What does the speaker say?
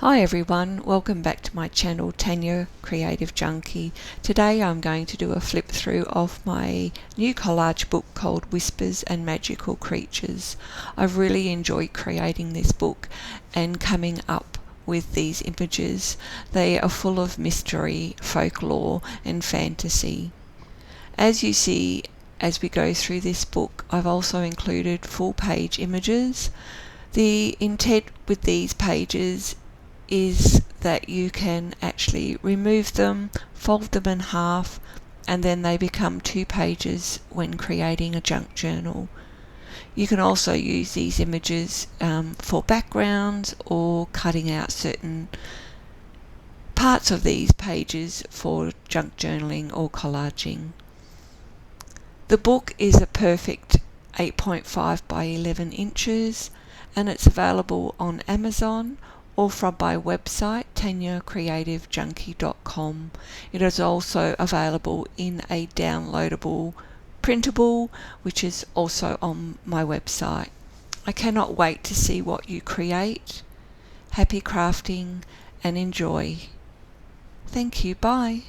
Hi everyone, welcome back to my channel Tanya Creative Junkie. Today I'm going to do a flip through of my new collage book called Whispers and Magical Creatures. I've really enjoyed creating this book and coming up with these images. They are full of mystery, folklore and fantasy. As you see as we go through this book, I've also included full page images. The intent with these pages is that you can actually remove them, fold them in half, and then they become 2 pages when creating a junk journal. You can also use these images for backgrounds or cutting out certain parts of these pages for junk journaling or collaging. The book is a perfect 8.5 by 11 inches and it's available on Amazon or from my website tanyacreativejunkie.com. It is also available in a downloadable printable, which is also on my website. I cannot wait to see what you create. Happy crafting and enjoy. Thank you. Bye.